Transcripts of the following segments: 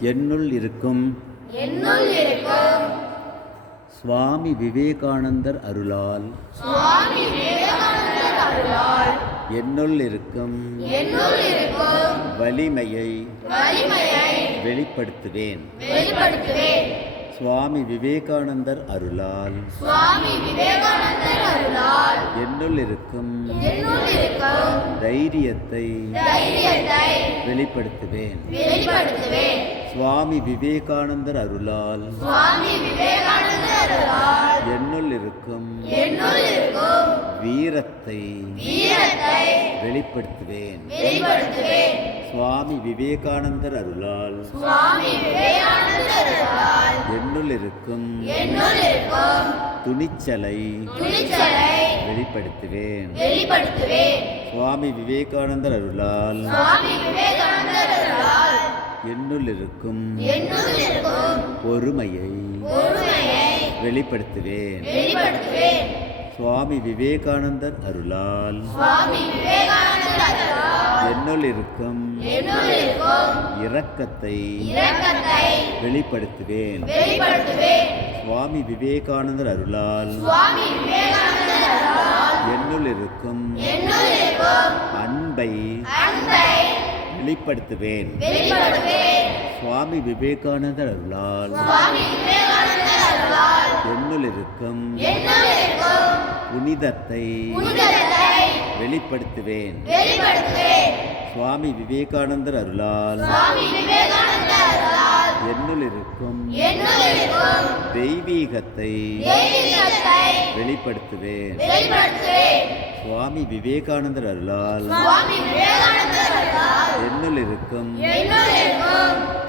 என்னுள் இருக்கும். சுவாமி விவேகானந்தர் அருளால். சுவாமி விவேகானந்தர் அருளால். என்னுள் இருக்கும். வலிமையை வெளிப்படுத்துவேன். சுவாமி விவேகானந்தர் அருளால். சுவாமி விவேகானந்தர் அருளால். என்னுள் இருக்கும். தைரியத்தை தைரியத்தை வெளிப்படுத்துவேன். வெளிப்படுத்துவேன். சுவாமி விவேகானந்தர் அருளால். என்னுள் இருக்கும் வீரத்தை வெளிப்படுத்துவேன். சுவாமி விவேகானந்தர் அருளால். என்னுள் இருக்கும் துணிச்சலை வெளிப்படுத்துவேன். வெளிப்படுத்துவேன். சுவாமி விவேகானந்தர் அருளால். சுவாமி விவேகானந்தர் அருளால். என்னுள் இருக்கும் பொறுமையை வெளிப்படுத்துவேன். சுவாமி விவேகானந்தர் அருளால் என்னுள் இருக்கும் இரக்கத்தை வெளிப்படுத்துவேன். சுவாமி விவேகானந்தர் அருளால் என்னுள் இருக்கும் அன்பை வெளிப்படுத்துவேன். சுவாமி விவேகானந்தர் அருளால் என்னுள் இருக்கும் புனிதத்தை வெளிப்படுத்துவேன். சுவாமி விவேகானந்தர் அருளால் என்னுள் இருக்கும் தெய்வீகத்தை வெளிப்படுத்துவேன். சுவாமி விவேகானந்தர் அருளால் இருக்கும்.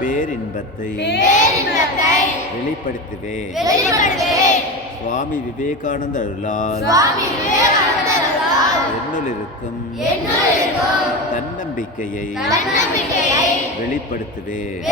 பேரின்பத்தை வெளிப்படுத்துவேன். சுவாமி விவேகானந்தர் அருளால் என்னுள் இருக்கும். தன்னம்பிக்கையை வெளிப்படுத்துவேன்.